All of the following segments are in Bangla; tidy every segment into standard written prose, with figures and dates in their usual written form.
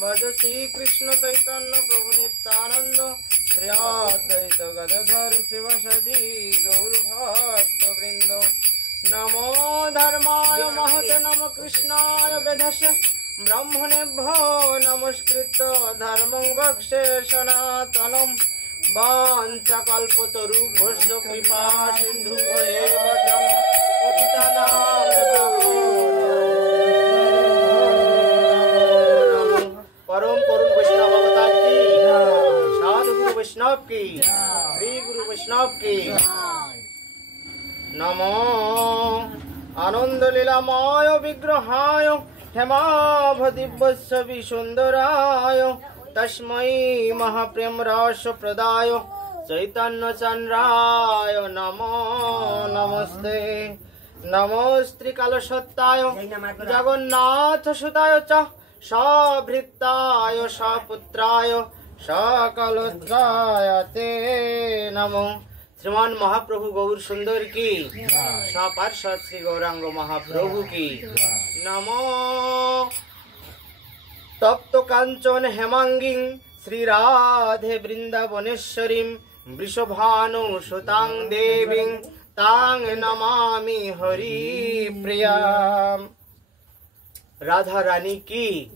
भज श्री कृष्ण चैतन्य प्रभु नित्यानंद श्री अद्वैत गदाधर शिवसदि गौर भक्त वृंद। नमो धर्माय महते नमो कृष्णाय वेधसे ब्रह्मणेभ्यो नमस्कृत्य धर्मं वक्षे सनातनम्। वाञ्छाकल्पतरुभ्यश्च कृपा सिन्धुभ्येव च पतितानां परम करुण वैष्णव अवतार की, साधु गुरु वैष्णव की, श्री गुरु वैष्णव की। नमो आनंद लीलामय विग्रहाय हेमाभ दिव्यस्य विसुंदराय तस्मै महाप्रेम रस प्रदाय चैतन्य चंद्राय नमो नमस्ते। नमोस्त्री कालसत्ताय जगन्नाथ सुताय च सभृत्ताय सपुत्राय सकलोत्राय ते नमो। श्रीमान महाप्रभु गौर सुंदर की, सपार्षद श्री गौरांग महाप्रभु की नमो। तप्त कांचन हेमांगी श्री राधे वृंदावनेश्वरी वृषभानु सुतां देवी तां नमामि हरिप्रिया। राधा रानी की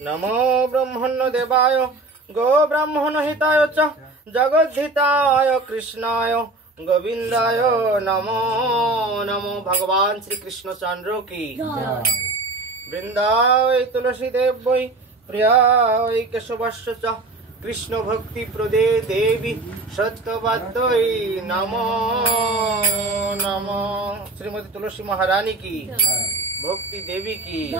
नमो ब्रह्मण्य देवाय गो ब्राह्मण हिताय च जगद्धिताय कृष्णाय गोविंदाय नमो नमो। भगवान श्री कृष्ण चंद्र की वृंदावै तुलसी देवै प्रियावै केशवस्य च कृष्ण भक्ति प्रदे देवी सत्यवाद्यै नमो नमो। श्रीमती तुलसी महारानी की भक्ति देवी की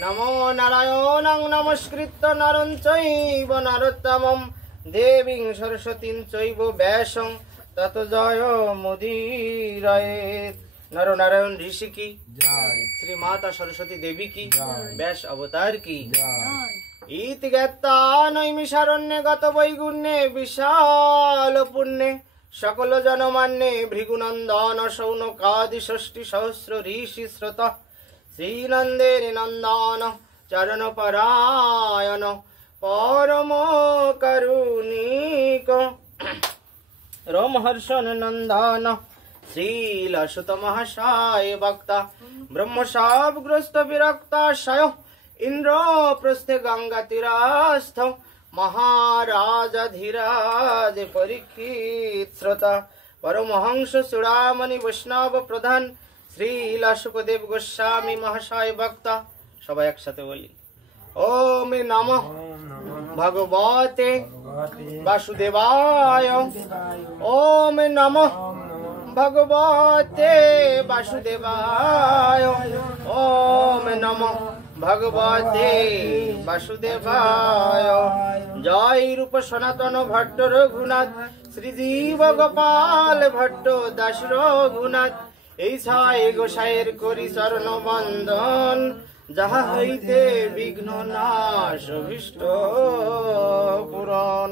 नमो। नारायणं नमस्कृत्य नरं चैव नरोत्तमं देवीं सरस्वतीं चैव व्यासं ततो जयमुदीरयेत्। नर नारायण ऋषि की, श्री माता सरस्वती देवी की, व्यास अवतार की। इति ज्ञात्वा नैमिषारण्ये गत वैगुण्ये विशाल पुण्ये सकल जनमान्ये भृगुनंदन शौनकादि षष्टि सहस्र ऋषि श्रुत श्रीनंदेर नंदन चरण परायण परम करुणिक रोमहर्षण नंदन श्रीलसुत महाशय भक्ता ब्रह्मशापग्रस्त विरक्ताशय इंद्रप्रस्थे गंगा तीरास्थ महाराजाधिराज परीक्षित श्रोता परमहंस चूड़ामणि वैष्णव प्रधान श्रीला सुखदेव गोस्वामी महाशय भक्ता। सबाई एकसाथे बोली ओम नमः भगवते वासुदेवाय। ओम नमः भगवते वासुदेवाय। ओम नमः भगवते वासुदेवाय। जय रूप सनातन भट्ट रघुनाथ श्रीजीव गोपाल भट्ट दास रघुनाथ এই ছায় গোসাইয়ের করি চরণ বন্দন যাহা হইতে বিঘ্ন নাশ অভীষ্ট পুরন।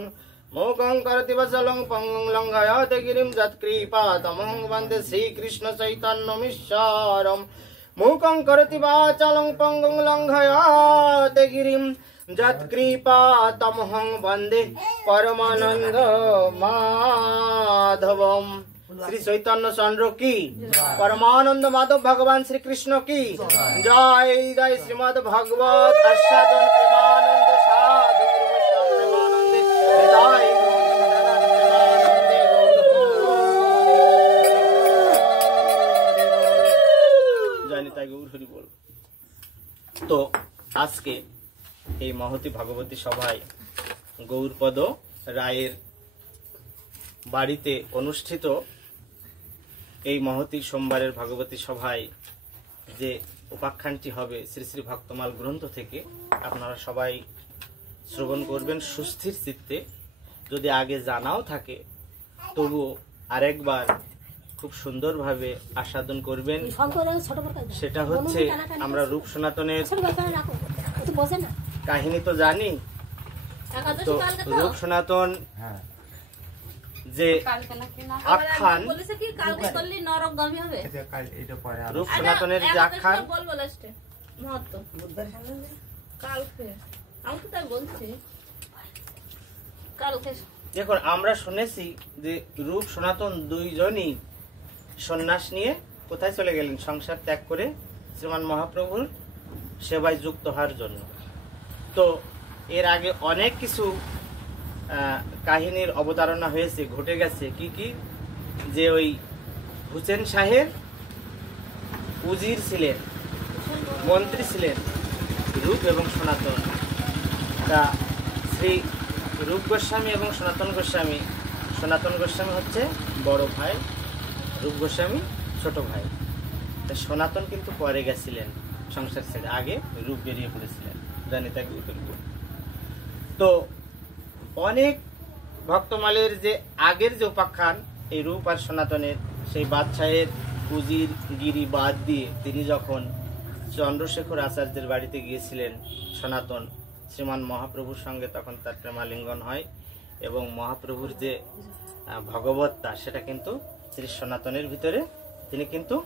মোকং করতি বচলং পঙ্গং লঙ্ঘায়তে গিরিম যৎকৃপাতমহং বন্দে শ্রীকৃষ্ণ চৈতন্যমীশ্বরম। মোকং করতি বচলং পঙ্গং লঙ্ঘায়তে গিরিম যৎকৃপাতমহং বন্দে परमानंद माधवम। श्री चैतन्य चंद्र की, परमानंद माधव भगवान श्री कृष्ण की जय जय। श्रीमद् भागवत आस्वादन प्रेमानंद साधु प्रेमानंद हृदय জানিতাই গৌর হরি বল। তো আজকে এই মহতি ভাগবতী সভায় গৌরপদ রায়ের বাড়িতে অনুষ্ঠিত এই মহতি সোমবারের ভাগবতী সভায় যে উপাখ্যানটি হবে শ্রী শ্রী ভক্তমাল গ্রন্থ থেকে আপনারা সবাই শ্রবণ করবেন সুস্থির চিত্তে। যদি আগে জানাও থাকে তবুও আরেকবার খুব সুন্দরভাবে আস্বাদন করবেন। সেটা হচ্ছে আমরা রূপ সনাতনের কাহিনী তো জানি, তো রূপ সনাতন যে আখ্যান, রূপ সনাতনের যে আখ্যান দেখুন, আমরা শুনেছি যে রূপ সনাতন দুইজনই সন্ন্যাস নিয়ে কোথায় চলে গেলেন? সংসার ত্যাগ করে শ্রীমান মহাপ্রভুর সেবায় যুক্ত হওয়ার জন্য। তো এর আগে অনেক কিছু কাহিনীর অবতারণা হয়েছে, ঘটে গেছে। কি কি? যে ওই হুসেন শাহের উজির ছিলেন, মন্ত্রী ছিলেন রূপ এবং সনাতন। তা শ্রী রূপ গোস্বামী এবং সনাতন গোস্বামী, সনাতন গোস্বামী হচ্ছে বড় ভাই, রূপ গোস্বামী ছোট ভাই। তা সনাতন কিন্তু পরে গেছিলেন সংসার ছেড়ে, আগে রূপ বেরিয়ে পড়েছিলেন, জানি তাকে উত্তর। তো অনেক ভক্তমালের যে আগের যে উপাখ্যান এই রূপ আর সনাতনের, সেই বাদশাহের উজির গিরি বাদ দিয়ে তিনি যখন চন্দ্রশেখর আচার্যের বাড়িতে গিয়েছিলেন সনাতন শ্রীমান মহাপ্রভুর সঙ্গে, তখন তার প্রেমালিঙ্গন হয় এবং মহাপ্রভুর যে ভগবত্তা সেটা কিন্তু শ্রী সনাতনের ভিতরে তিনি কিন্তু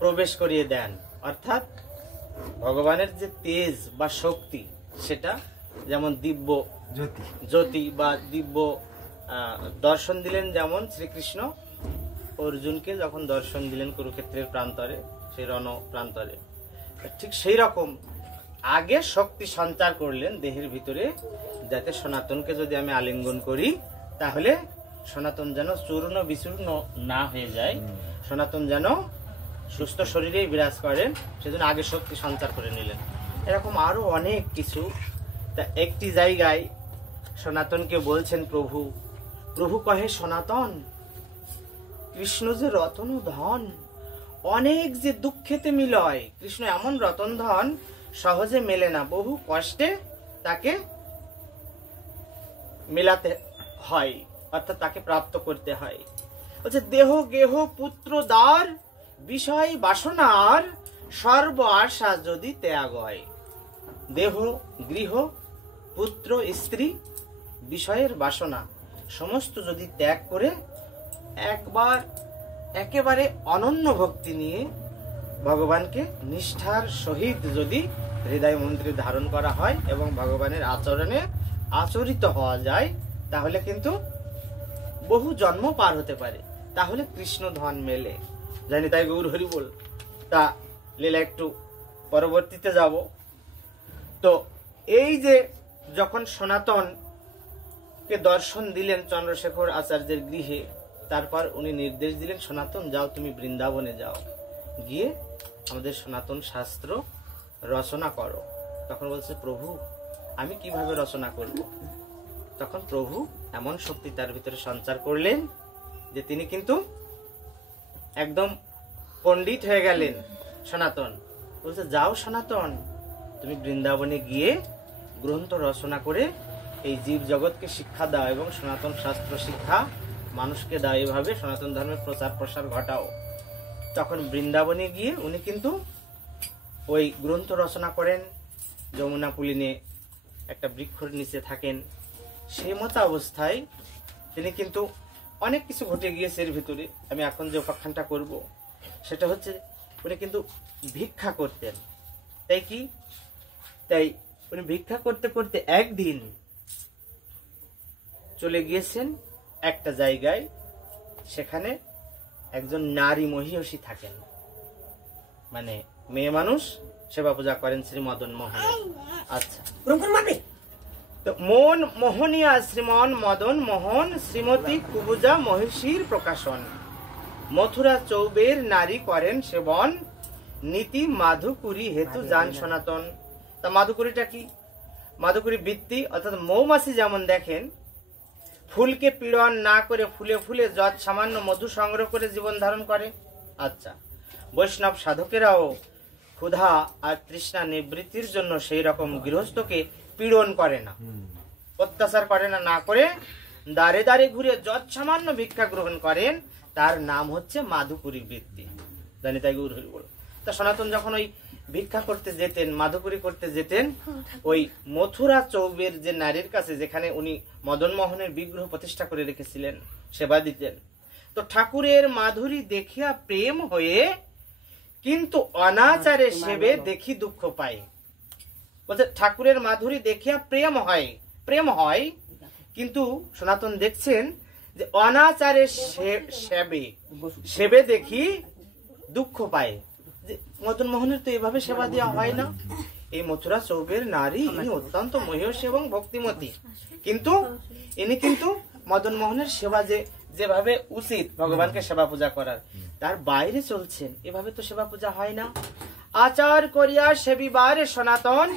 প্রবেশ করিয়ে দেন। অর্থাৎ ভগবানের যে তেজ বা শক্তি সেটা যেমন দিব্য জ্যোতি বা দিব্য দর্শন দিলেন, যেমন শ্রীকৃষ্ণ অর্জুনকে যখন দর্শন দিলেন কুরুক্ষেত্রের প্রান্তরে, সেই রণ প্রান্তরে, ঠিক সেই রকম আগে শক্তি সঞ্চার করলেন দেহের ভিতরে, যাতে সনাতনকে যদি আমি আলিঙ্গন করি তাহলে সনাতন যেন চূর্ণ বিচূর্ণ না হয়ে যায়, সনাতন যেন সুস্থ শরীরেই বিরাজ করেন, সেজন্য আগে শক্তি সঞ্চার করে নিলেন। এরকম আরো অনেক কিছু। তা একটি জায়গায় সনাতনকে বলছেন প্রভু, প্রভু কহে সনাতন কৃষ্ণ যে রতন ধন, অনেক যে দুঃখেতে মিলয়, কৃষ্ণ এমন রতন ধন সহজে মেলে না, বহু কষ্টে তাকে মেলাতে হয়, অর্থাৎ তাকে প্রাপ্ত করতে হয়। বলছে দেহ গেহ পুত্র দ্বার বিষয় বাসনার সর্ব আশা যদি ত্যাগ হয়। দেহ গৃহ পুত্র স্ত্রী বিষয়ের বাসনা সমস্ত যদি ত্যাগ করে একবার একেবারে অনন্য ভক্তি নিয়ে ভগবানকে নিষ্ঠার সহিত যদি হৃদয় মন্ত্রে ধারণ করা হয় এবং ভগবানের আচরণে আচরিত হওয়া যায়, তাহলে কিন্তু বহু জন্ম পার হতে পারে, তাহলে কৃষ্ণ ধন মেলে, জানি তাই গৌর হরি বল। তা লীলা একটু পরবর্তীতে যাব। তো এই যে যখন সনাতনকে দর্শন দিলেন চন্দ্রশেখর আচার্যের গৃহে, তারপর উনি নির্দেশ দিলেন সনাতন যাও তুমি বৃন্দাবনে যাও, গিয়ে আমাদের সনাতন শাস্ত্র রচনা করো। তখন বলছে প্রভু আমি কিভাবে রচনা করব? তখন প্রভু এমন শক্তি তার ভিতরে সঞ্চার করলেন যে তিনি কিন্তু একদম পণ্ডিত হয়ে গেলেন। সনাতন বলছে যাও সনাতন তুমি বৃন্দাবনে গিয়ে গ্রন্থ রচনা করে এই জীব জগৎকে শিক্ষা দাও এবং সনাতন শাস্ত্র শিক্ষা মানুষকে দাও, এইভাবে সনাতন ধর্মের প্রচার প্রসার ঘটাও। তখন বৃন্দাবনে গিয়ে উনি কিন্তু ওই গ্রন্থ রচনা করেন, যমুনা পুলিনে একটা বৃক্ষর নিচে থাকেন। সেই মতো অবস্থায় তিনি কিন্তু অনেক কিছু ঘটে গিয়েছে এর ভিতরে। আমি এখন যে উপাখ্যানটা করব সেটা হচ্ছে উনি কিন্তু ভিক্ষা করতেন। তাই উনি ভিক্ষা করতে করতে একদিন চলে গিয়েছেন একটা জায়গায়, সেখানে একজন নারী মহিষী থাকেন, মানে মেয়ে মানুষ সেবা পূজা করেন শ্রী মদন মোহন। আচ্ছা, তো মন মোহনিয়া শ্রীমন মদন মোহন শ্রীমতী কুবুজা মহিষীর প্রকাশন, মথুরা চৌবের নারী করেন সেবন, নীতি মাধুকুরি হেতু যান সনাতন। তা মাধুকুরিটা কি? মাধুকুরি বৃত্তি, অর্থাৎ মৌমাছি যেমন দেখেন ফুলকে পীড়ন না করে ফুলে ফুলে যত সামান্য মধু সংগ্রহ করে জীবন ধারণ করে। আচ্ছা, বৈষ্ণব সাধকেরাও ক্ষুধা আর তৃষ্ণা নিবৃত্তির জন্য সেই রকম গৃহস্থকে পীড়ন করে না, অত্যাচার করে না, না করে দাঁড়ে দাঁড়ে ঘুরে যত সামান্য ভিক্ষা গ্রহণ করেন, তার নাম হচ্ছে মাধুকুরি বৃত্তি। জানি তাই গৌর হরি বল। তা সনাতন যখন ওই ভিক্ষা করতে যেতেন, মাধুকুরি করতে যেতেন, ওই মথুরা চৌবের যে নারীর কাছে, যেখানে উনি মদন মোহনের বিগ্রহ প্রতিষ্ঠা করে রেখেছিলেন, সেবা দিতেন। তো ঠাকুরের মাধুরী দেখিয়া প্রেম হয়ে কিন্তু অনাচারে সেবে দেখি দুঃখ পায়। বলছে ঠাকুরের মাধুরী দেখিয়া প্রেম হয়, কিন্তু সনাতন দেখছেন যে অনাচারে সেবে দেখি দুঃখ পায়। যে মদন মোহনের তো এভাবে সেবা দেওয়া হয় না। এই মথুরা চৌবের নারী ইনি অত্যন্ত মহিষী এবং ভক্তিমতী, কিন্তু ইনি কিন্তু মদন মোহনের সেবা যেভাবে উচিত ভগবানকে সেবা পূজা করার, তার বাইরে চলছেন। এভাবে তো সেবা পূজা হয় না। আচার করিয়া সেবিবার সনাতন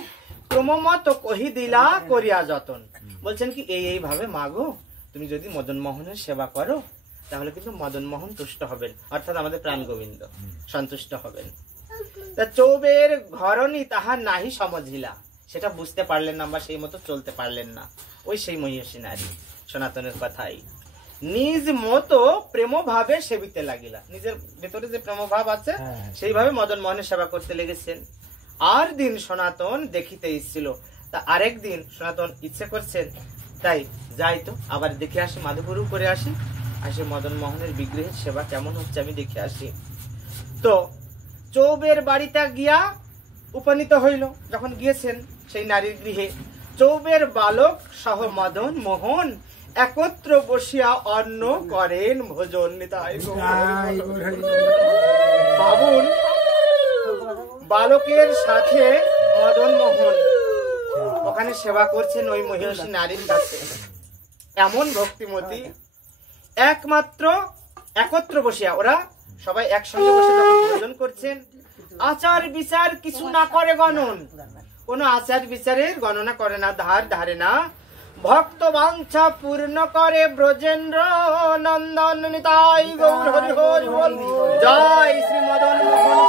ক্রমমত কহি দিলা করিয়া যতন। বলছেন কি এইভাবে মাগো, তুমি যদি মদন মোহনের সেবা করো তাহলে কিন্তু মদন মোহন তুষ্ট হবেন, অর্থাৎ আমাদের প্রাণ গোবিন্দ সন্তুষ্ট হবেন। তা চৌবের ঘরণী তাহার নাহি সমঝিলা, সেটা বুঝতে পারলেন না বা সেই মতো চলতে পারলেন না। ওই সেই মহিষী নারী সনাতনের কথাই নিজ মতো প্রেম ভাবে সেবিতে লাগিলা। নিজের ভেতরে যে প্রেম ভাব আছে সেইভাবে মদন মোহনের সেবা করতে লেগেছেন। আর দিন সনাতন দেখিতে ইচ্ছিল, তা আরেক দিন সনাতন ইচ্ছে করছেন, তাই যাই তো আবার দেখে আসি, মাধুপুরু করে আসি, মদন মোহনের বিগ্রহের সেবা কেমন হচ্ছে আমি দেখে আসি। তো চৌবের বাড়িতে গিয়া উপনীত হইল। যখন গিয়েছেন সেই নারীর গৃহে, চৌবের বালক সহ মদন মোহন একত্র বসিয়া অন্ন করেন ভোজন। বাবুন বালকের সাথে মদন মোহন ওখানে সেবা করছেন ওই মহিষী নারীর কাছে। এমন ভক্তিমতী, একত্র বসিয়া ওরা সবাই একসঙ্গে বসে যখন ভোজন করছেন, আচার বিচার কিছু না করে গণন, কোন আচার বিচারের গণনা করে না, ধারে না, ভক্ত বাঞ্ছা পূর্ণ করে ব্রজেন্দ্র নন্দন নিতাই গৌর হরি হরি বল, জয় শ্রী মদন মোহন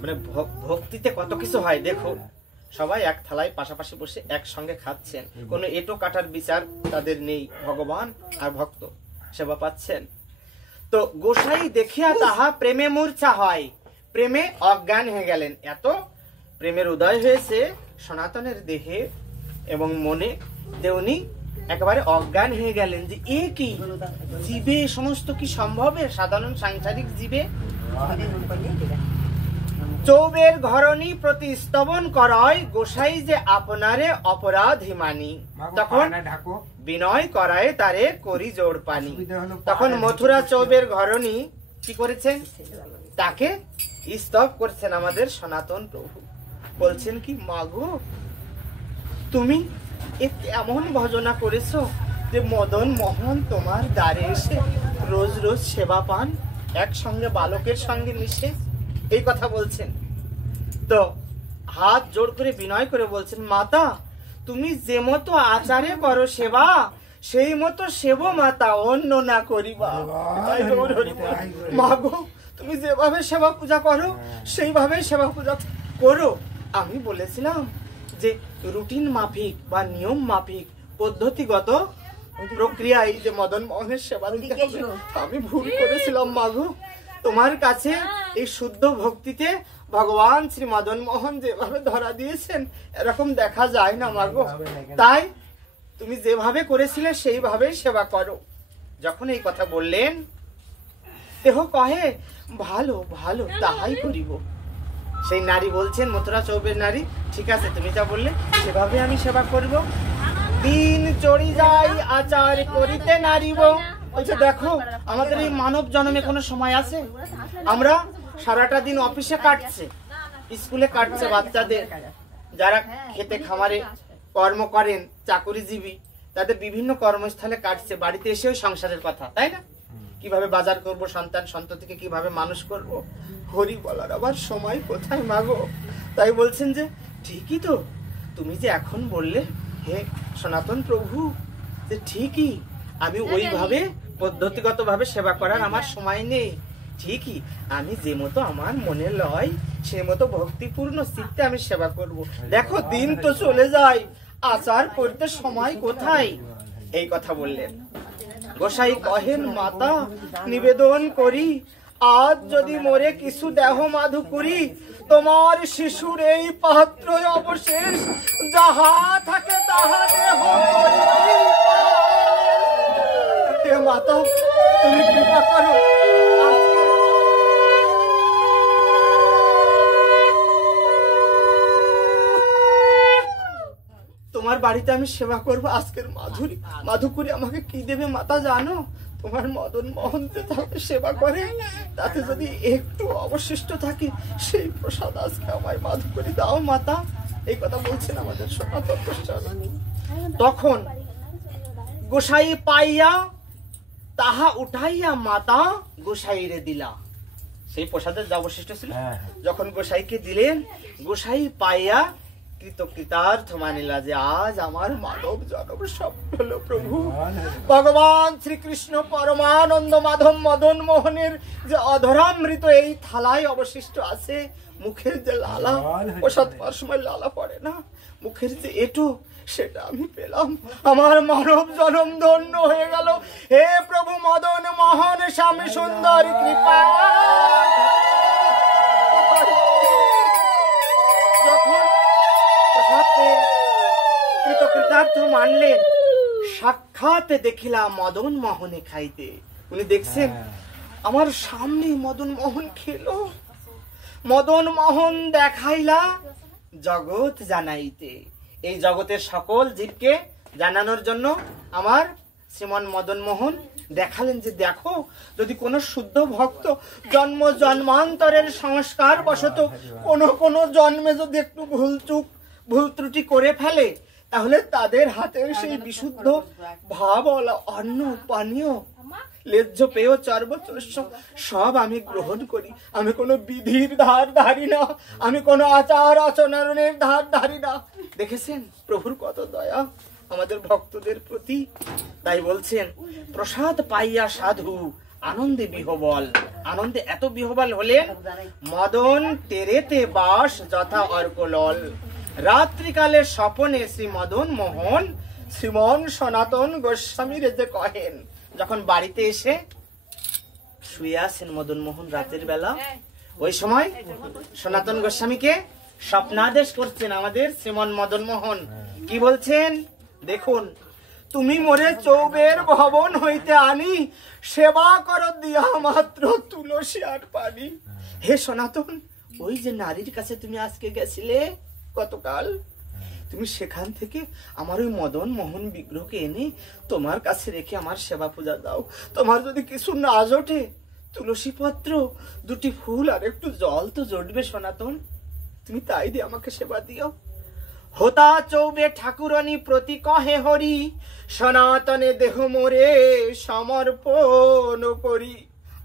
মানে ভক্তিতে কত কিছু হয়। দেখো সবাই এক থালায় পাশাপাশি বসে একসঙ্গে খাচ্ছেন, কোন এটো কাটার বিচার তাদের নেই, ভগবান আর ভক্ত সেবা পাচ্ছেন। তো গোসাই দেখিয়া তাহা প্রেমে মূর্ছা হয়, প্রেমে অজ্ঞান হয়ে গেলেন। এত প্রেমের উদয় হয়েছে সনাতনের দেহে এবং মনে, দেউনি একেবারে অজ্ঞান হয়ে গেলেন যে এ কি জীবে সমস্ত কি সম্ভবে, সাধারণ সাংসারিক জীবে। চৌবের ঘরণী প্রতি স্তবন করায় গোসাই যে আপনারে অপরাধী মানি, তখন বিনয় করায় তারে করি জোড় পানি। তখন মথুরা চৌবের ঘরণী কি করেছেন, তাকে স্তব করছেন আমাদের সনাতন প্রভু। বলছেন কি, মাগো তুমি এমন ভজনা করেছো যে মদন মোহন তোমার দ্বারে এসে রোজ রোজ সেবা পান, একসঙ্গে বালকের সঙ্গে মিশে, এই কথা বলছেন। তো হাত জোড় করে বিনয় করে বলছেন, মাতা তুমি যে মতো আচারে করো সেবা, সেই মতো সেব মাতা, অন্য না করিবা। মাগো তুমি যেভাবে সেবা পূজা করো সেইভাবে সেবা পূজা করো। আমি বলেছিলাম যে রুটিন মাফিক বা নিয়ম মাফিক পদ্ধতিগত প্রক্রিয়ায় যে মদন মোহনের সেবা দিতে হবে, আমি ভুল করেছিলাম মাগো। তোমার কাছে এই শুদ্ধ ভক্তিতে ভগবান শ্রী মদন মোহন যেভাবে ধরা দিয়েছেন এরকম দেখা যায় না মাগো, তাই তুমি যেভাবে করেছিলে সেইভাবেই সেবা করো। যখন এই কথা বললেন, দেহ কহে ভালো ভালো তাহাই করিব। সেই নারী বলছেন, মথুরা চৌবের নারী, ঠিক আছে তুমি যা বললে সেভাবে আমি সেবা করব। দিন চড়ি যাই আচার করিতে নারিব। বলছে দেখো আমাদের এই মানব জন্মে কোনো সময় আছে? আমরা সারাটা দিন অফিসে কাটছে, স্কুলে কাটছে, বাচ্চাদের যারা খেতে খামারে কর্ম করেন চাকুরিজীবী তাদের বিভিন্ন কর্মস্থলে কাটছে, বাড়িতে এসেও সংসারের কথা, তাই না? কিভাবে বাজার করব, সন্তান সন্ততিকে কিভাবে মানুষ করব, হরি বলার আবার সময় কোথায় মাগো? তাই বলছেন যে ঠিকই তো তুমি যে এখন বললে হে সনাতন প্রভু, যে ঠিকই আমি ওইভাবে পদ্ধতিগত ভাবে সেবা করার আমার সময় নেই, ঠিকই আমি যে মতো আমার মনে লয় সে মতো ভক্তিপূর্ণ চিত্তে আমি সেবা করব। দেখো দিন তো চলে যায়, আচার করতে সময় কোথায়? এই কথা বললেন। গোসাই কহেন, মাতা নিবেদন করি, আজ যদি মোরে কিছু দেহ মাধু করি, তোমার শিশুর এই পাত্র অবশেষ যাহা থাকে তাহা দেহ হে মাতা, তুমি কৃপা করো। তোমার বাড়িতে আমি সেবা করব। আজকের মাধুকরী আমাকে কি দেবে মাতা জানো? তোমার মদন মোহন তাকে সেবা করে, তাতে যদি একটু অবশিষ্ট থাকে সেই প্রসাদ আজকে আমায় মাধুকরী দাও মাতা। এই কথা বলছেন আমাদের সনাতন গোস্বামী। তখন গোসাই পাইয়া তাহা উঠাইয়া মাতা গোসাইরে দিলা। সেই প্রসাদের যা অবশিষ্ট ছিল যখন গোসাইকে দিলেন, গোসাই পাইয়া কৃতকৃতার্থ মানিলা যে আজ আমার মানব জনম সফল হলো। প্রভু ভগবান শ্রীকৃষ্ণ পরমানন্দ মাধব মদন মোহনের যে অধরামৃত এই থালায় অবশিষ্ট আছে, মুখের যে লালা, প্রসাদ পাওয়ার সময় লালা পড়ে না, মুখের যে এটো, সেটা আমি পেলাম। আমার মানব জনম ধন্য হয়ে গেল। হে প্রভু মদন মোহন স্বামী সুন্দর কৃপা। যখন কৃতকৃতার্থ মানলেন, সাক্ষাৎ দেখিলা মদন মোহনে খাইতে। উনি দেখছেন আমার সামনে মদন মোহন খেলো। মদন মোহন দেখাইলা জগৎ জানাইতে। এই জগতের সকল জীবকে জানানোর জন্য আমার শ্রীমান মদন মোহন দেখালেন যে দেখো, যদি কোন শুদ্ধ ভক্ত জন্ম জন্মান্তরের সংস্কার বশত কোন জন্মে যদি একটু ভুল ত্রুটি করে ফেলে, তাহলে তাদের হাতে সেই বিশুদ্ধ ভাবওয়ালা অন্ন পানীয় লেজ্জ পেয় চর্বচস্য সব আমি গ্রহণ করি। আমি কোনো বিধির ধার ধারি না, আমি কোনো আচার আচরণের ধার ধারি না। দেখেছেন প্রভুর কত দয়া আমাদের ভক্তদের প্রতি। তাই বলছেন প্রসাদ পাইয়া সাধু আনন্দে বিহবল। আনন্দে এত বিহবল হলেন, মদন তেরেতে বাস যথা অর্কলল। রাত্রিকালে স্বপনে শ্রী মদন মোহন শ্রীমন সনাতন গোস্বামীর যে কহেন, যখন বাড়িতে এসে শুয়ে আছেন মদন মোহন রাতের বেলা, ওই সময় সনাতন গোস্বামীকে স্বপ্নাদেশ করছেন আমাদের শ্রীমন মদন মোহন। কি বলছেন দেখুন, তুমি মোরে চৌবের ভবন হইতে আনি, সেবা কর দিয়া মাত্র তুলসী আর পানি। হে সনাতন, ওই যে নারীর কাছে তুমি আজকে গেছিলে গতকাল, তুমি সেখান থেকে আমার ওই মদন মোহন বিগ্রহকে এনে তোমার কাছে রেখে আমার সেবা পূজা দাও। তোমার যদি কিছু না জোটে, তুলসী পত্র, দুটি ফুল আর একটু জল তো জটবে সনাতন, তুমি তাই দিয়ে আমাকে সেবা দিও। হোতা চৌবে ঠাকুরানী প্রতি কহে হরি, সনাতনে দেহ মোরে সমর্পণ করি।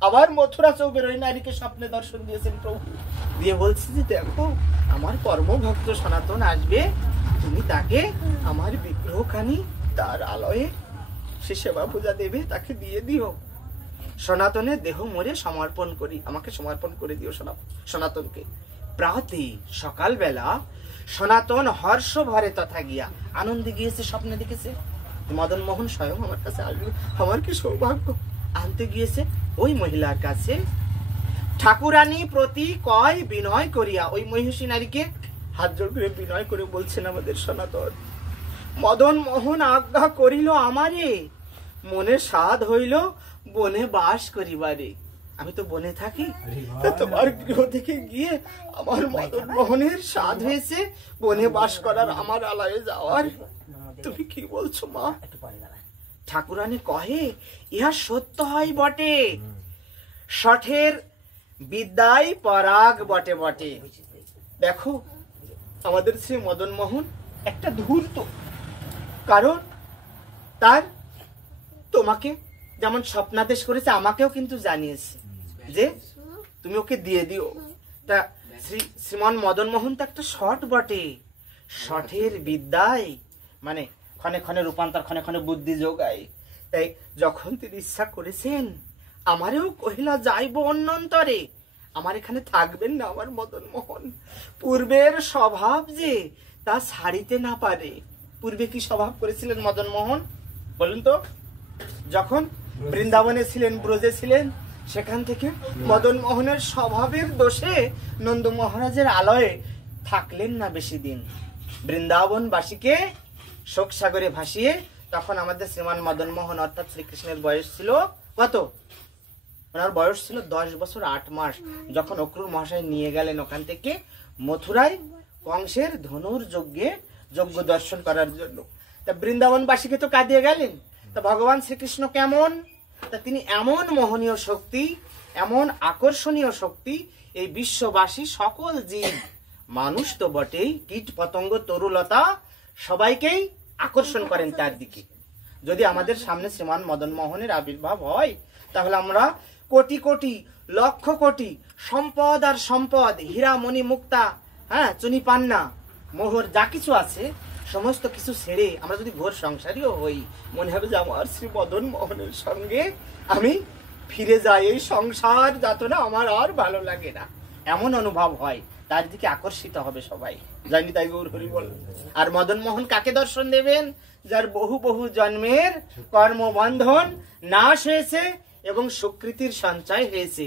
আবার মথুরা চৌবের ওই নারীকে স্বপ্নে দর্শন দিয়েছেন প্রভু, দিয়ে বলছে যে দেখো আমার পরম ভক্ত সনাতন আসবে, তুমি তাকে আমার বিগ্রহখানি তার আলয়ে সে সেবা পূজা দেবে, তাকে দিয়ে দিও। সনাতনের দেহ মোরে সমর্পণ করি, আমাকে সমর্পণ করে দিও সনাতনকে। প্রাতে সকালবেলা সনাতন হর্ষ ভরে তথা গিয়া আনন্দে গিয়েছে, স্বপ্নে দেখেছে মদন মোহন স্বয়ং আমার কাছে আসবে, আমার কি সৌভাগ্য। আনতে গিয়েছে ওই মহিলার কাছে, ঠাকুরানী প্রতি কয় বিনয় করিয়া, ওই মহিষী নারীকে হাত জোড় করে বিনয় করে বলছেন আমাদের সনাতন, মদন মোহন আজ্ঞা করিল আমারে, মনে সাধ হইল বনে বাস করিবারে। আমি তো বনে থাকি, তোমার গৃহ থেকে গিয়ে আমার মদন মোহনের সাধ হয়েছে বনে বাস করার, আমার আলয়ে যাওয়ার। তুমি কি বলছো মা? ঠাকুরানী কহে ইহা সত্য হয় বটে, শঠের বিদ্যায় পরাগ বটে বটে। দেখো আমাদের শ্রী মদন মোহন একটা ধূর্ত, কারণ তার তোমাকে যেমন স্বপ্নাদেশ করেছে, আমাকেও কিন্তু জানিয়েছে যে তুমি ওকে দিয়ে দিও। তা শ্রীমান মদন মোহন তো একটা শট বটে, শঠের বিদ্যায় মানে ক্ষণে ক্ষণে রূপান্তর, ক্ষণে ক্ষণে বুদ্ধি যোগায়। তাই যখন তিনি ইচ্ছা করেছেন, আমারেও কহিলা যাইব অন্যন্তরে, আমার এখানে থাকবেন না আমার মদন মোহন। পূর্বের স্বভাব যে তা ছাড়িতে না পারে। পূর্বে কি স্বভাব করেছিলেন মদন মোহন বলুন তো? যখন বৃন্দাবনে ছিলেন, ব্রজে ছিলেন, সেখান থেকে মদন মোহনের স্বভাবের দোষে নন্দ মহারাজের আলয়ে থাকলেন না বেশি দিন। বৃন্দাবনবাসীকে শোক সাগরে ভাসিয়ে তখন আমাদের শ্রীমান মদন মোহন অর্থাৎ শ্রীকৃষ্ণের বয়স ছিল কত? ওনার বয়স ছিল 10 বছর 8 মাস, যখন অক্রূর মহাশয় নিয়ে গেলেন ওখান থেকে মথুরায় কংসের ধনুর যজ্ঞে যজ্ঞ দর্শন করার জন্য। তা বৃন্দাবনবাসীকে তো কাঁদিয়ে গেলেন। তা ভগবান শ্রীকৃষ্ণ কেমন? তা তিনি এমন মোহনীয় শক্তি, এমন আকর্ষণীয় শক্তি, এই বিশ্ববাসী সকল জীব, মানুষ তো বটেই, কীট পতঙ্গ তরুলতা সবাইকেই আকর্ষণ করেন তার দিকে। যদি আমাদের সামনে শ্রীমান মদন মোহনের আবির্ভাব হয় তাহলে আমরা কোটি কোটি লক্ষ কোটি সম্পদ আর সম্পদ, হীরা মণি মুক্তা, চুনি পান্না মোহর যা কিছু আছে সমস্ত কিছু ছেড়ে আমরা যদি ঘোর সংসারীও হই, মনে হবে যে আমার শ্রী মদন মোহনের সঙ্গে আমি ফিরে যাই, এই সংসার যাতনা আমার আর ভালো লাগে না, এমন অনুভব হয়। তার দিকে আকর্ষিত হবে সবাই, জানি তাই গৌর হরি বল। আর মদন মোহন কাকে দর্শন দেবেন? যার বহু বহু জন্মের কর্মবন্ধন নাশ হয়েছে এবং সুকৃতির সঞ্চয় হয়েছে,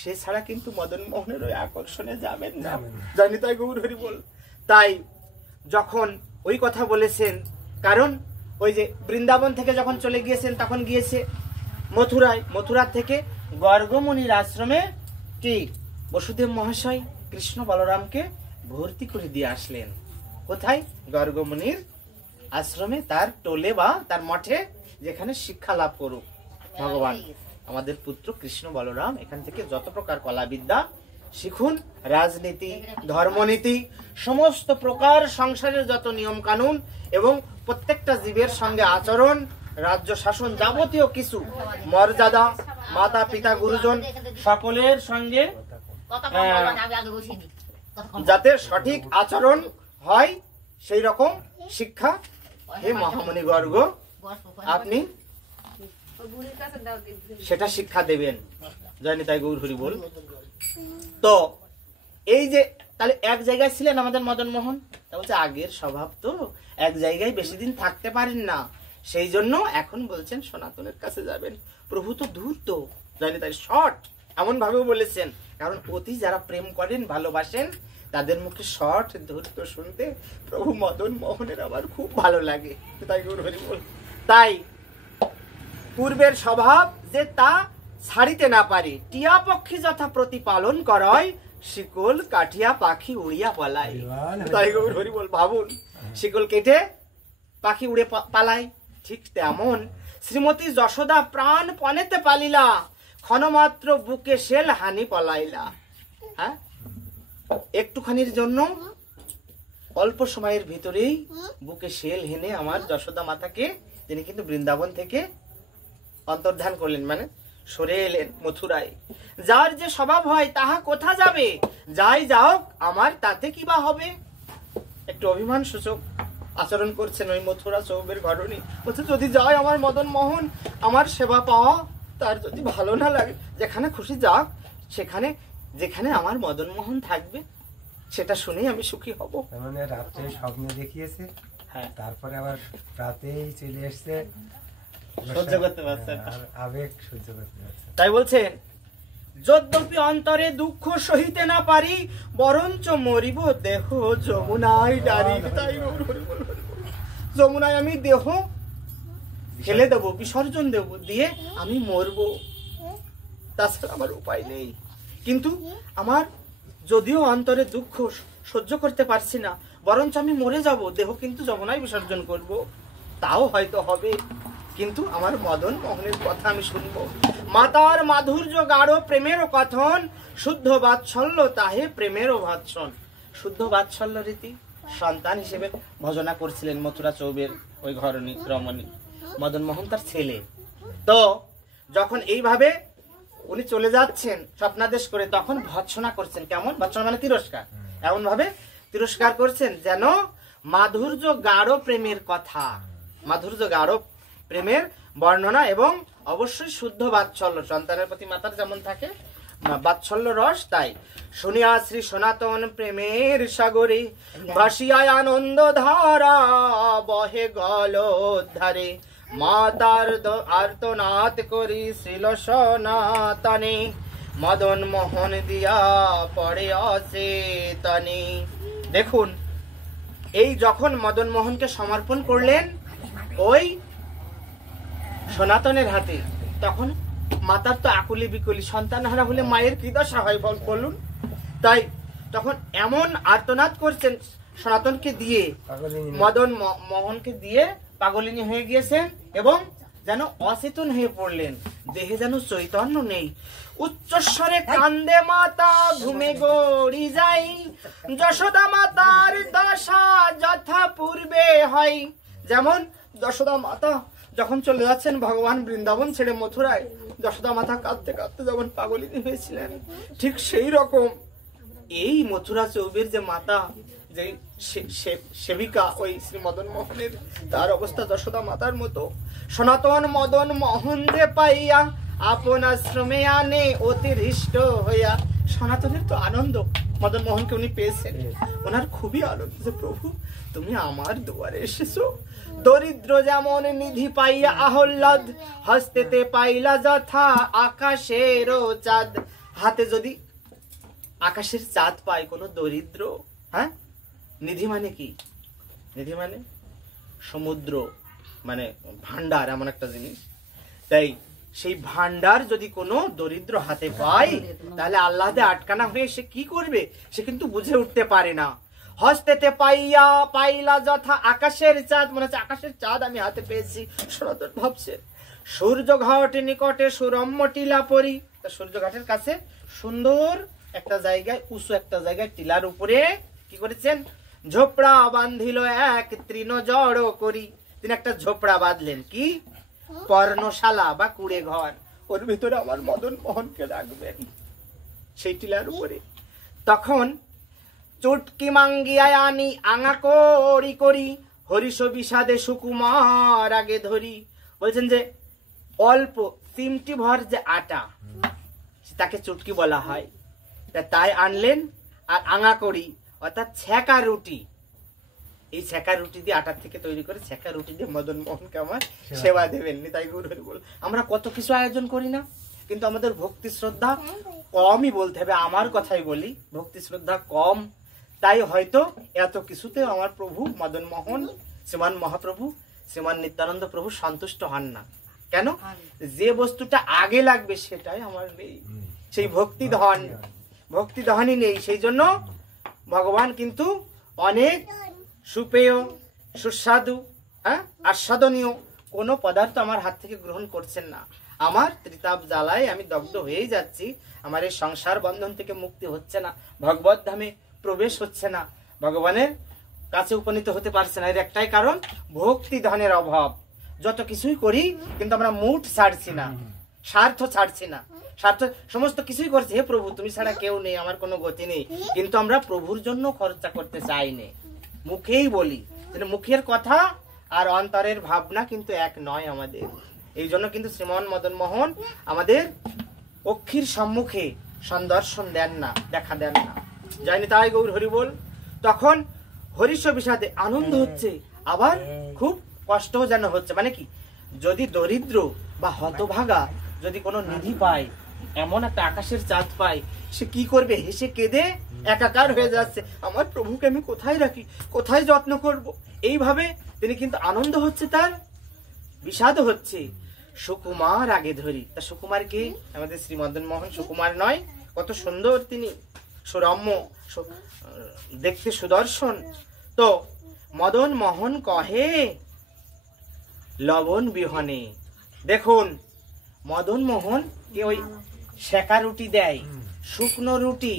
সে ছাড়া কিন্তু মদন মোহনের ওই আকর্ষণে যাবেন না, জানি তাই গৌর হরি বল। তাই যখন ওই কথা বলেছেন, কারণ ওই যে বৃন্দাবন থেকে যখন চলে গিয়েছেন তখন গিয়েছে মথুরায়, মথুরা থেকে গর্গমুনির আশ্রমে কি বসুদেব মহাশয় কৃষ্ণ বলরামকে ভর্তি করে দিয়ে আসলেন। কোথায়? গর্গমুনির আশ্রমে, তার টোলে বা তার মঠে, যেখানে শিক্ষা লাভ করুক ভগবান আমাদের পুত্র কৃষ্ণ বলরাম। এখান থেকে যত প্রকার কলাবিদ্যা শিখুন, রাজনীতি, ধর্মনীতি, সমস্ত প্রকার সংসারের যত নিয়ম কানুন এবং প্রত্যেকটা জীবের সঙ্গে আচরণ, রাজ্য শাসন, যাবতীয় কিছু মর্যাদা, মাতা পিতা গুরুজন সকলের সঙ্গে যাতে সঠিক আচরণ হয় সেই রকম শিক্ষা হে মহামণি গর্গ আপনি সেটা শিক্ষা দেবেন, জানি তাই গৌর হরি বল। তো এই যে তাহলে এক জায়গায় ছিলেন আমাদের মদন মোহন, বলছে আগের স্বভাব তো এক জায়গায় বেশি দিন থাকতে পারেন না, সেই জন্য এখন বলছেন সনাতনের কাছে যাবেন। প্রভু তো দূর, তো জানি তাই শর্ট এমন ভাবেও বলেছেন, কারণ অতি যারা প্রেম করেন ভালোবাসেন তাদের মুখে শর্ট ধূর্ত শুনতে প্রভু মদন মোহনের আমার খুব ভালো লাগে, তাই গৌর হরি বল। তাই পূর্বের স্বভাব যে তা ছাড়িতে না পারে, টিয়া পক্ষী যথা প্রতিপালন করয়, শিকল কাঠিয়া পাখি উড়িয়া পালায়, তাই গৌর হরি বল। ভাবুন, শিকল কেটে পাখি উড়ে পালায়, ঠিক তেমন শ্রীমতী যশোদা প্রাণ পণেতে পালিলা, ক্ষণমাত্র বুকে শেল হানি পলাইলা। হ্যাঁ, একটুখানির জন্য অল্প সময়ের ভিতরেই বুকে শেল হেনে আমার যশোদা মাতাকে তিনি কিন্তু বৃন্দাবন থেকে অন্তর্ধান করলেন, মানে সরে এলেন মথুরায়। যার যে স্বভাব হয় তাহা কোথা যাবে, যাই যাও আমার তাতে কি বা হবে। একটু অভিমান সূচক আচরণ করছেন ওই মথুরা চৌবের ঘরণী, বলছে যদি যায় আমার মদন মোহন, আমার সেবা পাওয়া তার যদি ভালো না লাগে, যেখানে খুশি যাক, সেখানে যেখানে আমার মদন মোহন থাকবে সেটা শুনেই আমি সুখী হব। মানে রাত্রে স্বপ্ন দেখিয়েছে, হ্যাঁ, তারপরে আবার রাতেই চলে এসছে, সহ্য করতে পারছে না, আবেগ সহ্য করতে পারছে। তাই বলছে যদ্যপি অন্তরে দুঃখ সহিতে না পারি, বরঞ্চ মরিব দেহ যমুনায় ডারি। তাই যমুনায় আমি দেহ ফেলে দেব, বিসর্জন দেব, দিয়ে আমি মরবো, তাছাড়া আমার উপায় নেই। কিন্তু আমার যদিও অন্তরে দুঃখ সহ্য করতে পারছি না, বরঞ্চ আমি মরে যাব, দেহ কিন্তু যমুনায় বিসর্জন করব, তাও হয়তো হবে, কিন্তু আমার মদন মোহনের কথা আমি শুনবো। মাতার মাধুর্য গাঢ় প্রেমেরও কথন, শুদ্ধ বাৎসল্য তাহে প্রেমেরও ভৎসন। শুদ্ধ বাৎসল্য রীতি সন্তান হিসেবে ভজনা করছিলেন মথুরা চৌবের ওই ঘরণী রমণী, মদন মোহন তার ছেলে। তো যখন এইভাবে উনি চলে যাচ্ছেন স্বপ্নাদেশ করে, তখন ভৎসনা করছেন। কেমন ভৎসনা? মানে তিরস্কার। এমন ভাবে তিরস্কার করছেন যেন মাধুর্য গাঢ় প্রেমের কথা, মাধুর্য গাঢ় প্রেমের বর্ণনা, এবং অবশ্যই শুদ্ধ বাৎসল্য, সন্তানের প্রতি মাতার যেমন থাকে বাৎসল্য রস, তাই শুনিয়া শ্রী সনাতন প্রেমের সাগরে ভাসিয়া আনন্দ ধারা বহে গল ধারে, মাতার আর্তনাদ করি শ্রীল সনাতনে, মদন মোহন দিয়া পড়ে আসে তনে। দেখুন, এই যখন মদন মোহনকে সমর্পণ করলেন ওই সনাতনের হাতে, তখন মাতার তো আকুলি বিকুলি, সন্তান হারা হলে মায়ের কি দশা হয় বলুন। তাই তখন এমন আর্তনাদ করছেন সনাতনকে দিয়ে, মদন মোহনকে দিয়ে পাগলিনী হয়ে গিয়েছেন এবং যেন অচেতন হয়ে পড়লেন, দেহে যেন চৈতন্য নেই। উচ্চস্বরে কান্দে মাতা ঘুমে গড়ি যাই, যশোদা মাতার দশা যথা পূর্বে হয়। যেমন যশোদা মাতা যখন চলে যাচ্ছেন ভগবান বৃন্দাবন ছেড়ে মথুরায়, যশোদা মাতা কাঁদতে কাঁদতে যেমন পাগলিনী হয়েছিলেন, ঠিক সেই রকম এই মথুরা চৌবের যে মাতা, যে সেবিকা ওই শ্রী মদন মোহনের, তার অবস্থা যশোদা মাতার মতো। সনাতন মদন মোহন যে পাইয়া আপন আশ্রমে আনে অতিরিষ্ট হইয়া। সনাতনের তো আনন্দ, মদন মোহনকে উনি পেয়েছেন, ওনার খুবই আনন্দ যে প্রভু তুমি আমার দুয়ারে এসেছো। দরিদ্র যেমন নিধি পাইয়া আহ্লাদ, হস্তেতে পাইলা যথা আকাশের চাঁদ। হাতে যদি আকাশের চাঁদ পায় কোন দরিদ্র, হ্যাঁ, নিধি মানে কি? নিধি মানে সমুদ্র, মানে ভান্ডার, এমন একটা জিনিস। তাই সেই ভান্ডার যদি কোনো দরিদ্র হাতে পায়, তাহলে আল্লাহতে আটকানা হয়ে সে কি করবে সে কিন্তু বুঝে উঠতে পারে না। হস্তেতে পাইলা যথা আকাশের চাঁদ, মনে হচ্ছে আকাশের চাঁদ আমি হাতে পেয়েছি। সনাতন ভাবছে সূর্য ঘাট নিকটে সুরম্য টিলা পরি। সূর্য ঘাটের কাছে সুন্দর একটা জায়গায়, উঁচু একটা জায়গায় টিলার উপরে কি করেছেন, ঝোপড়া বাঁধিল এক তৃণ জড় করি। তিনি একটা ঝোপড়া বাঁধলেন, কি পর্ণশালা বা কুড়ে ঘর, ওর ভিতরে আমার মদন মোহনকে রাখবেন সেই টিলার উপরে। তখন চুটকি মাঙ্গিয়ায় আনি আঙা করি করি, হরিষ বিষাদে সুকুমার আগে ধরি। বলছেন যে অল্প চিমটি ভর যে আটা, তাকে চুটকি বলা হয়, তাই আনলেন। আর আঙা করি অর্থাৎ ছেঁকা রুটি, এই ছেঁকা রুটি দিয়ে আটার থেকে তৈরি করে ছেঁকা রুটি দিয়ে মদন মোহনকে আমার সেবা দেবেন। তাই গুরু বল, আমরা কত কিছু আয়োজন করি না, কিন্তু আমাদের ভক্তি শ্রদ্ধা কমই বলতে হবে। আমার কথাই বলি, ভক্তি শ্রদ্ধা কম, তাই হয়তো এত কিছুতেও আমার প্রভু মদন মোহন, শ্রীমান মহাপ্রভু, শ্রীমান নিত্যানন্দ প্রভু সন্তুষ্ট হন না। কেন? যে বস্তুটা আগে লাগবে সেটাই আমার নেই, সেই ভক্তি ধন, ভক্তি দহনই নেই। সেই জন্য ভগবান কিন্তু অনেক সুপেয়, সুস্বাদু, হ্যাঁ, আস্বাদনীয় কোন পদার্থ আমার হাত থেকে গ্রহণ করছেন না। আমার ত্রিতাপ জ্বালায় আমি দগ্ধ হয়েই যাচ্ছি, আমার এই সংসার বন্ধন থেকে মুক্তি হচ্ছে না, ভগবত ধামে প্রবেশ হচ্ছে না, ভগবানের কাছে উপনীত হতে পারছে না। এর একটাই কারণ, ভক্তি ধনের অভাব। যত কিছুই করি কিন্তু আমরা মুঠ ছাড়ছি না, স্বার্থ ছাড়ছি না, স্বার্থ সমস্ত কিছুই করছি, হে প্রভু তুমি ছাড়া কেউ নেই, আমার কোনো গতি নেই, কিন্তু আমরা প্রভুর জন্য খরচা করতে চাই না। মুখেই বলি, মুখের কথা আর অন্তরের ভাবনা কিন্তু এক নয় আমাদের। এই জন্য কিন্তু শ্রীমান মদন মোহন আমাদের অক্ষির সম্মুখে সন্দর্শন দেন না, দেখা দেন না। যায়নি তাই গৌর হরি বল। তখন হরিষ বিষাদে আনন্দ হচ্ছে, আবার খুব কষ্টও যেন হচ্ছে। মানে কি, যদি দরিদ্র বা হতভাগা যদি কোনো নিধি পায়, এমন একটা আকাশের চাঁদ পায়, সে কি করবে, হেসে কেঁদে একাকার হয়ে যাচ্ছে, আমার প্রভুকে আমি কোথায় রাখি, কোথায় যত্ন করব। এইভাবে তিনি কিন্তু আনন্দ হচ্ছে, তার বিষাদ হচ্ছে। সুকুমার আগে ধরি, তা সুকুমার কে? আমাদের শ্রী মদন মোহন সুকুমার নয়? কত সুন্দর তিনি, সুরম্য, দেখতে সুদর্শন। তো মদন মোহন কহে লবণ বিহনে। দেখুন মদন মোহন কে ওই শেখা রুটি দেয়, শুকনো রুটি,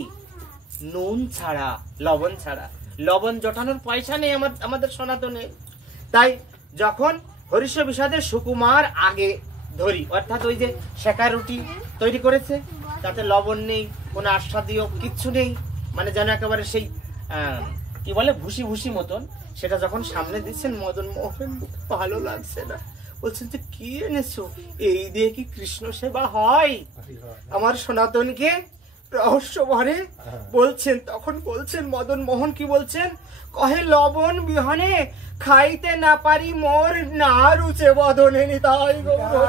নুন ছাড়া, লবণ ছাড়া। লবণ জটানোর পয়সা নেই আমাদের সনাতনে। তাই যখন হরিষ বিষাদে সুকুমার আগে ধরি, অর্থাৎ ওই যে শেখা রুটি তৈরি করেছে, তাতে লবণ নেই, কোনো আস্বাদীয় কিচ্ছু নেই, মানে যেন একেবারে সেই কি বলে ভুসি ভুসি মতন, সেটা যখন সামনে দিচ্ছেন মদন মোহন ভালো লাগছে না, বলছেন যে কি এনেছো, এই দিয়ে কি কৃষ্ণ সেবা হয়? আমার সনাতনকে রহস্য ভরে বলছেন। তখন বলছেন মদন মোহন, কি বলছেন? কহে লবণ বিহনে খাইতে না পারি মোর না রুচে বদনে নিতাই গৌর।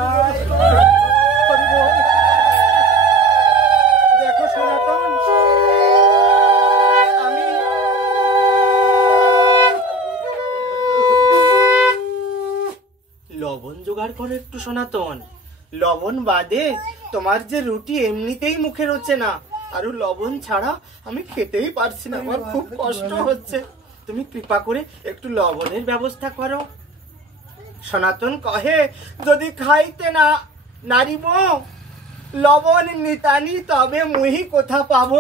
দেখো সনাতন, আমি লবণ জোগাড় করে একটু সনাতন, লবণ বাদে তোমার যে রুটি এমনিতেই মুখে রোচে না, আর লবণ ছাড়া আমি খেতেই পারছি না, আমার খুব কষ্ট হচ্ছে, তুমি কৃপা করে একটু লবণের ব্যবস্থা করো। সনাতন কহে যদি খাইতে না নারিব লবণ নিতানি তবে মুহি কোথা পাবো।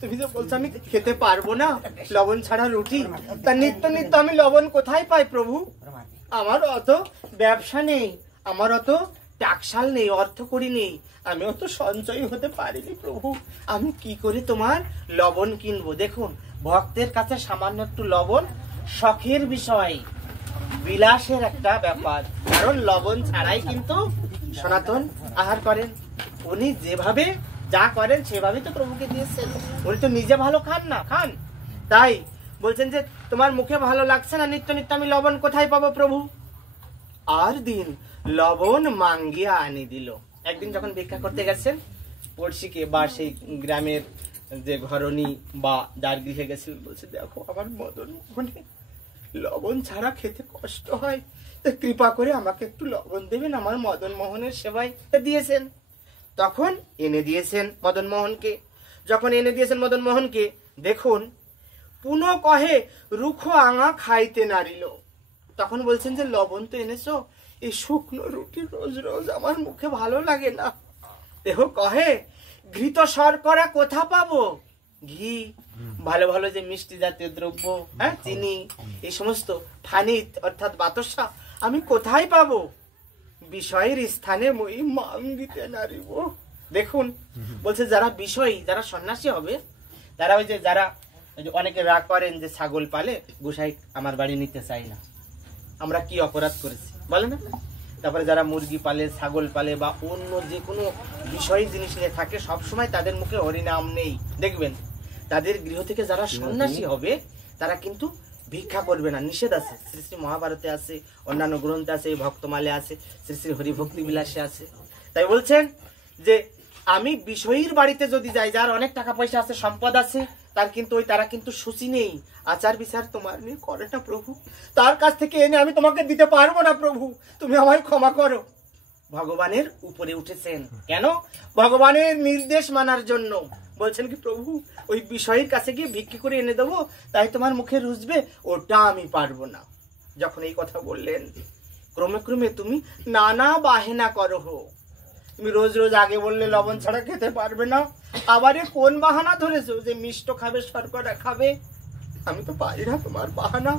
তুমি যে বলছো আমি খেতে পারবো না লবণ ছাড়া রুটি, তা নিত্য নিত্য আমি লবণ কোথায় পাই প্রভু? আমার অত ব্যবসা নেই, আমার অত টাকশাল নেই, অর্থ করি নেই, আমি অত সঞ্চয় হতে পারিনি প্রভু, আমি কি করে তোমার লবণ কিনবো? দেখুন ভক্তের কাছে সামান্য একটু লবণ শখের বিষয়, বিলাসের একটা ব্যাপার, কারণ লবণ ছাড়াই কিন্তু সনাতন আহার করেন। উনি যেভাবে যা করেন সেভাবেই তো প্রভুকে দিয়েছেন, উনি তো নিজে ভালো খান না, খান। তাই বলছেন যে তোমার মুখে ভালো লাগছে না, নিত্য নিত্য আমি লবণ কোথায় পাবো প্রভু? আর দিন লবণ মাঙ্গিয়া আনি দিল। একদিন যখন ভিক্ষা করতে গেছেন পড়শিকে বা সেই গ্রামের যে ঘরণী বা যার গৃহে গেছিলেন, বলছে দেখো আমার মদন মোহনে লবণ ছাড়া খেতে কষ্ট হয়, তো কৃপা করে আমাকে একটু লবণ দেবেন আমার মদন মোহনের সেবায়। দিয়েছেন, তখন এনে দিয়েছেন মদন মোহনকে। যখন এনে দিয়েছেন মদন মোহনকে, দেখুন পুনঃ কহে রুখো আঙা খাইতে নারিল। তখন বলছেন যে লবণ তো এনেছো, এই শুকনো রুটি রোজ রোজ আমার মুখে ভালো লাগে না। দেহ কহে ঘৃত শর্করা কোথা পাবো? ঘি, ভালো ভালো যে মিষ্টি জাতীয় দ্রব্য, হ্যাঁ চিনি, এই সমস্ত ফানিত অর্থাৎ বাতাসা আমি কোথায় পাবো? বিষয়ের স্থানে মই মাঙ্গিতে নারিব। দেখুন বলছে যারা বিষয়ী, যারা সন্ন্যাসী হবে, তারা ওই যে যারা অনেকে রাগ করেন যে ছাগল পালে গোসাই আমার বাড়ি নিতে চাই না, আমরা কি অপরাধ করেছি বলে না। তারপরে যারা মুরগি পালে, ছাগল পালে বা অন্য যে কোনো বিষয় জিনিস নিয়ে থাকে, সবসময় তাদের মুখে হরিনাম নেই। দেখবেন তাদের গৃহ থেকে যারা সন্ন্যাসী হবে তারা কিন্তু ভিক্ষা করবে না, নিষেধ আছে। শ্রী শ্রী মহাভারতে আছে, অন্যান্য গ্রন্থে আছে, ভক্তমালে আছে, শ্রী শ্রী হরিভক্তি বিলাসে আছে। তাই বলছেন যে আমি বিষয়ীর বাড়িতে যদি যাই, যার অনেক টাকা পয়সা আছে, সম্পদ আছে, তার কিন্তু তারা কিন্তু সূচি নেই, আচার বিচার তোমার নিয়ে করে না প্রভু, তার কাছ থেকে এনে আমি তোমাকে দিতে পারবো না প্রভু, তুমি আমায় ক্ষমা করো। ভগবানের উপরে উঠেছেন কেন? ভগবানের নির্দেশ মানার জন্য। বলছেন কি প্রভু ওই বিষয়ের কাছে গিয়ে ভিক্ষি করে এনে দেবো, তাই তোমার মুখে রুজবে, ওটা আমি পারবো না। যখন এই কথা বললেন, ক্রমে ক্রমে তুমি নানা বাহেনা করো, তুমি রোজ রোজ আগে বললে লবণ ছাড়া খেতে পারবে না, আবার কোন বাহানা ধরেছো যে মিষ্ট খাবে, শর্করা খাবে? আমি তো পারি না তোমার বাহানা,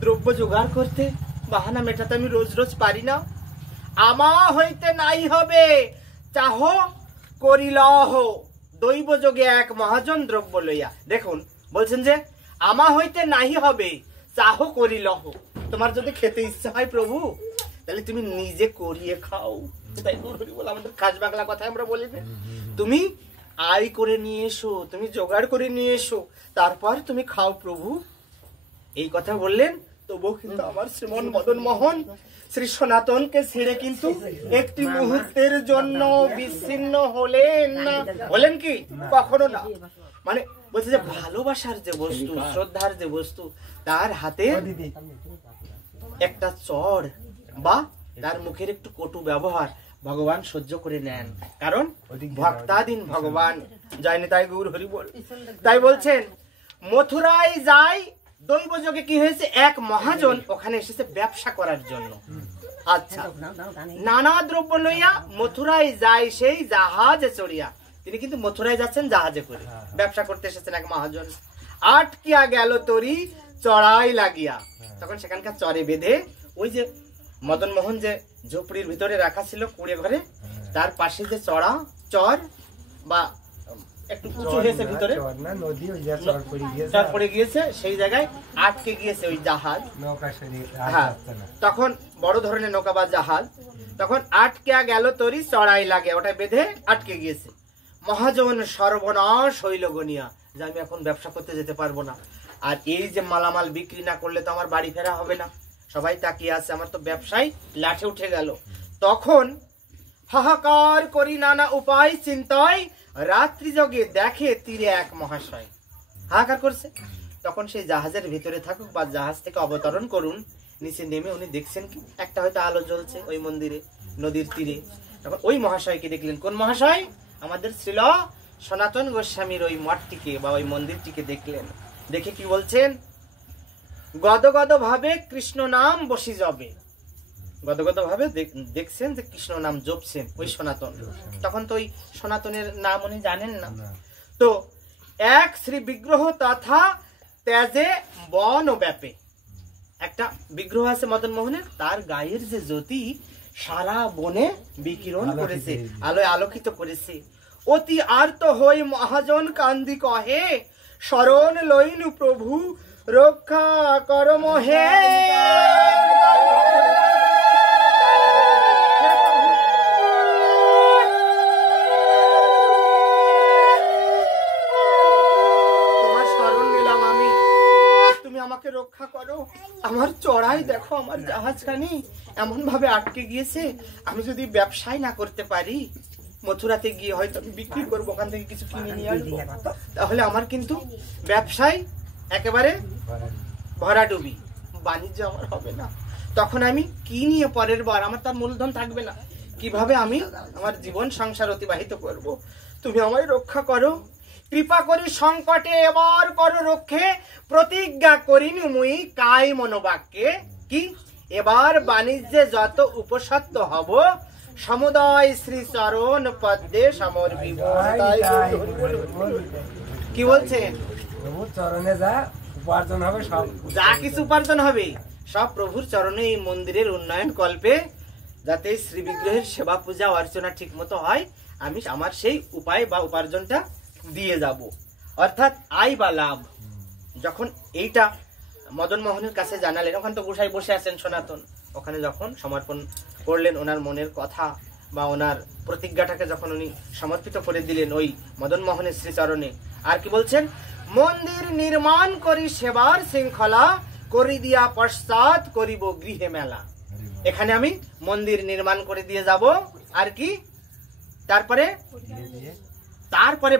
দ্রব্য জোগাড় করতে বাহানা মেটাতে আমি রোজ রোজ পারি না। আমা হইতে নাই হবে চাহ করিলহ দৈব যোগে এক মহাজন দ্রব্য লইয়া। দেখুন বলছেন যে আমা হইতে নাহি হবে চাহ করিলহ, তোমার যদি খেতে ইচ্ছা হয় প্রভু তাহলে তুমি নিজে করিয়ে খাও। তাই আমাদের খাস বাংলা কথা আমরা বলি, তুমি আয় করে নিয়ে এসো, তুমি জোগাড় করে নিয়ে এসো, তারপর তুমি খাও প্রভু। এই কথা বললেন। তবুও কিন্তু আমার শ্রীমন মদন মোহন শ্রী সনাতনকে ছেড়ে কিন্তু একটি মুহূর্তের জন্য বিচ্ছিন্ন হলেন না। হলেন কি? কখনো না। মানে বলছে যে ভালোবাসার যে বস্তু, শ্রদ্ধার যে বস্তু, তার হাতে একটা চড় বা তার মুখের একটু কটু ব্যবহার ভগবান সহ্য করে নেন, কারণ ভক্তাধীন ভগবান। জয় নিতাই গৌর হরি বল। তাই বলছেন মথুরায় যায় দৈব যোগে কি হয়েছে, এক মহাজন ওখানে এসেছে ব্যবসা করার জন্য। আচ্ছা, নানা দ্রব্য লইয়া মথুরায় যায় সেই জাহাজে চড়িয়া। তিনি কিন্তু মথুরায় যাচ্ছেন জাহাজে করে, ব্যবসা করতে এসেছেন এক মহাজন। আটকিয়া গেল তরি চড়াই লাগিয়া। তখন সেখানকার চরে বেঁধে ওই যে মদন মোহন যে ঝোপড়ির ভিতরে রাখা ছিল কুড়ে ঘরে, তার পাশে যে চড়া চর বা একটু উঁচু হয়েছে ভিতরে চর পড়ে গিয়েছে, সেই জায়গায় আটকে গিয়েছে ওই জাহাজ। হ্যাঁ, তখন বড় ধরনের নৌকা বা জাহাজ, তখন আটকে গেল তরি চড়াই লাগে, ওটা বেঁধে আটকে গিয়েছে। মহাজন সর্বনাশ হইল গনিয়া, যে আমি এখন ব্যবসা করতে যেতে পারবো না, আর এই যে মালামাল বিক্রি না করলে তো আমার বাড়ি ফেরা হবে না, সবাই তাকিয়ে আছে, আমার তো ব্যবসায় লাঠে উঠে গেল। তখন হাহাকার করি নানা উপায় চিন্তায়, রাত্রি যোগে দেখে তীরে এক মহাশয়। হাহাকার করছে, তখন সেই জাহাজের ভিতরে থাকুক বা জাহাজ থেকে অবতরণ করুন, নিচে নেমে উনি দেখছেন কি একটা হয়তো আলো জ্বলছে ওই মন্দিরে নদীর তীরে। তখন ওই মহাশয়কে দেখলেন। কোন মহাশয়? আমাদের শ্রীল সনাতন গোস্বামীর ওই মঠটিকে বা ওই মন্দিরটিকে দেখলেন। দেখে কি বলছেন? গদগদ ভাবে কৃষ্ণ নাম বসি যাবে। গদগদ ভাবে দেখছেন যে কৃষ্ণ নাম জপছেন ওই সনাতন। তখন তো ওই সনাতনের নাম উনি জানেন না। তো এক শ্রী বিগ্রহ তথা তেজে বন ব্যাপে, একটা বিগ্রহ আছে মদন মোহনের, তার গায়ের যে জ্যোতি সারা বনে বিকিরণ করেছে, আলোয় আলোকিত করেছে। অতি আর্ত হই মহাজন কান্দি কহে, শরণ লইনু প্রভু রক্ষা করম হে। তোমার শরণ নিলাম আমি, তুমি আমাকে রক্ষা করো। আমার চড়াই দেখো, আমার জাহাজখানি এমন ভাবে আটকে গিয়েছে, আমি যদি ব্যবসায় না করতে পারি, মথুরাতে গিয়ে হয়তো আমি বিক্রি করবো, ওখান থেকে কিছু কিনে নিয়ে আসবো, তাহলে আমার কিন্তু ব্যবসায় একেবারে ভরাডুবি, বাণিজ্য আমার হবে না। তখন আমি কি নিয়ে পরের বার, আমার তার মূলধন থাকবে না, কিভাবে আমি আমার জীবন সংসার অতিবাহিত করব? তুমি আমায় রক্ষা করো, কৃপা করি সংকটে এবার করো রক্ষে, প্রতিজ্ঞা করিনি মুই কাই মনোবাক্যে, কি এবার বাণিজ্যে যত উপসত্ত হব, সমুদয় শ্রী চরণ পদ্মে সমর্পিব। কি বলছেন? প্রভুর চরণে যা উপার্জন হবে, সব যা কিছু উপার্জন হবে সব প্রভুর চরণে, এই মন্দিরের উন্নয়ন কল্পে, যাতে শ্রী বিগ্রহের সেবা পূজা অর্চনা ঠিক মতো হয়, আমি আমার সেই উপায় বা উপার্জনটা দিয়ে যাব, অর্থাৎ আয় বা লাভ। যখন এইটা মদন মোহনের কাছে জানালেন, ওখানে তো গোসাই বসে আছেন সনাতন, ওখানে যখন সমর্পণ করলেন ওনার মনের কথা বা ওনার প্রতিজ্ঞাটাকে যখন উনি সমর্পিত করে দিলেন ওই মদন মোহনের শ্রীচরণে, আর কি বলছেন? মন্দির নির্মাণ করি সেবার শৃঙ্খলা, করি দিয়া পশ্চাৎ করিব গৃহে মেলা। এখানে আমি মন্দির নির্মাণ করে দিয়ে যাব, আর কি তারপরে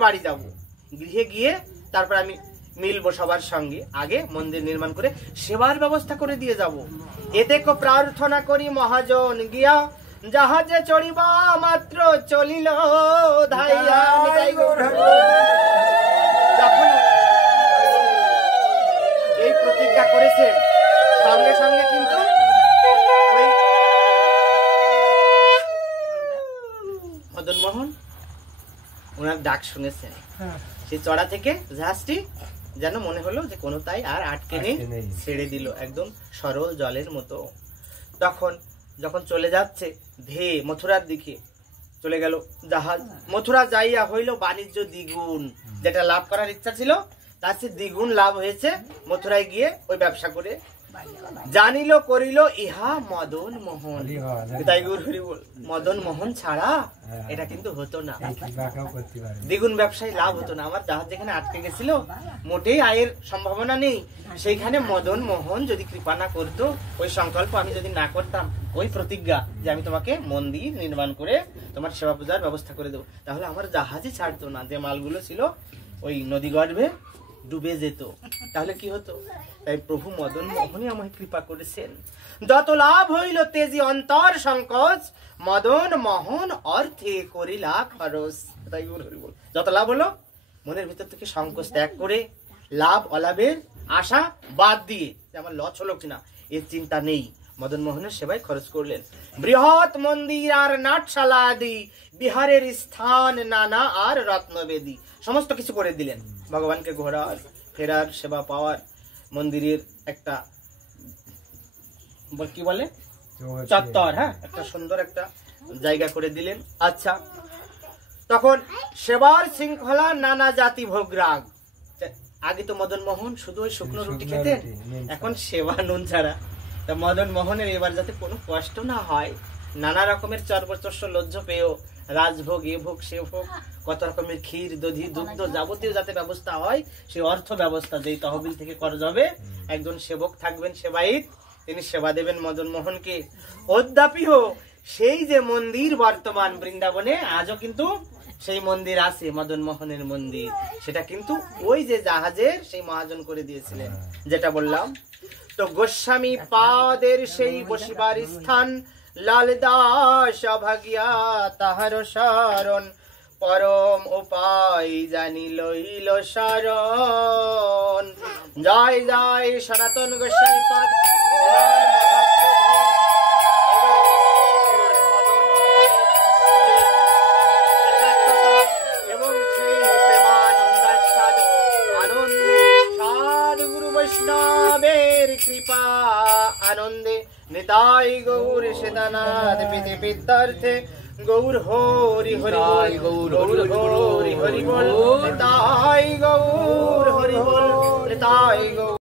বাড়ি যাব, গৃহে গিয়ে তারপর আমি মিলবো সবার সঙ্গে। আগে মন্দির নির্মাণ করে সেবার ব্যবস্থা করে দিয়ে যাব। এতে প্রার্থনা করি মহাজন গিয়া, জাহাজে চড়িবা মাত্র চলিল ধাইয়া। যখন এই প্রতিজ্ঞা করেছে, সঙ্গে সঙ্গে কিন্তু মদন মোহন ওনার ডাক শুনেছেন। সেই চড়া থেকে জাহাজটি যেন মনে হলো যে কোনো তাই আর আটকে নেই, ছেড়ে দিল একদম সরল জলের মতো। তখন যখন চলে যাচ্ছে ধেয়ে মথুরার দিকে চলে গেল জাহাজ। মথুরা যাইয়া হইল বাণিজ্য দ্বিগুণ, যেটা লাভ করার ইচ্ছা ছিল তার চেয়ে দ্বিগুণ লাভ হয়েছে মথুরায় গিয়ে ওই ব্যবসা করে। জানিল করিল ইহা মদন মোহন। তাই মদন মোহন ছাড়া এটা কিন্তু হতো না, দ্বিগুণ ব্যবসায় লাভ হতো না। আমার জাহাজ যেখানে আটকে গেছিল, মোটেই আয়ের সম্ভাবনা নেই, সেইখানে মদন মোহন যদি কৃপা না করতো, ওই সংকল্প আমি যদি না করতাম, ওই প্রতিজ্ঞা যে আমি তোমাকে মন্দির নির্মাণ করে তোমার সেবা পূজার ব্যবস্থা করে দেবো, তাহলে আমার জাহাজই ছাড়তো না। যে মালগুলো ছিল ওই নদী গর্ভে ডুবে যেত, তাহলে কি হতো? তাই প্রভু মদন মোহনই আমায় কৃপা করেছেন। যত লাভ হইল তেজি অন্তর সংকোচ, মদন মোহন অর্থে করিলা খরচ। তাই যত লাভ হলো, মনের ভিতর থেকে সংকোচ ত্যাগ করে লাভ অলাভের আশা বাদ দিয়ে, আমার লস হলো কিনা এর চিন্তা নেই, মদন মোহনের সেবায় খরচ করলেন। বৃহৎ মন্দির আর নাটশালা আদি, বিহারের স্থান নানা আর রত্নবেদী, সমস্ত কিছু করে দিলেন। ভগবানকে ঘোরার ফেরার সেবা পাওয়ার, মন্দিরের একটা কি বলে চত্বর, হ্যাঁ, একটা সুন্দর একটা জায়গা করে দিলেন। আচ্ছা, তখন সেবার শৃঙ্খলা নানা জাতি ভোগরাগ। আগে তো মদন মোহন শুধু ওই শুকনো রুটি খেতেন, এখন সেবা নুন ছাড়া। তা মদন মোহনের এবার যাতে কোনো কষ্ট না হয়, নানা রকমের চর্বচস্য লজ্জ পেয়েও রাজভোগ, এ ভোগ সে ভোগ, কত রকমের ক্ষীর, দধি, দুগ্ধ, যাবতীয় যাতে ব্যবস্থা হয় সেই অর্থ ব্যবস্থা যেই তহবিল থেকে খরচ হবে, একজন সেবক থাকবেন সেবায়িত, তিনি সেবা দেবেন মদন মোহনকে। অদ্যাপিও সেই যে মন্দির বর্তমান বৃন্দাবনে আজও কিন্তু সেই মন্দির আছে, মদন মোহনের মন্দির, সেটা কিন্তু ওই যে জাহাজের সেই মহাজন করে দিয়েছিলেন, যেটা বললাম। তো গোস্বামী পাদের সেই বসিবার স্থান, লালদাস অভাগিয়া তাহার শরণ, পরম উপায় জানি লইল শরণ। জয় জয় সনাতন গোস্বামী পাদ এবং সেই প্রেমানন্দাস্বাদ আনন্দে সাধ গুরু বৈষ্ণবের কৃপা আনন্দে নিতাই গৌর সেদানাথ পিতে পিতার্থে গৌর হরি হরি বল, গৌর হরি হরি বল, নিতাই গৌর হরি বল, নিতাই গৌর।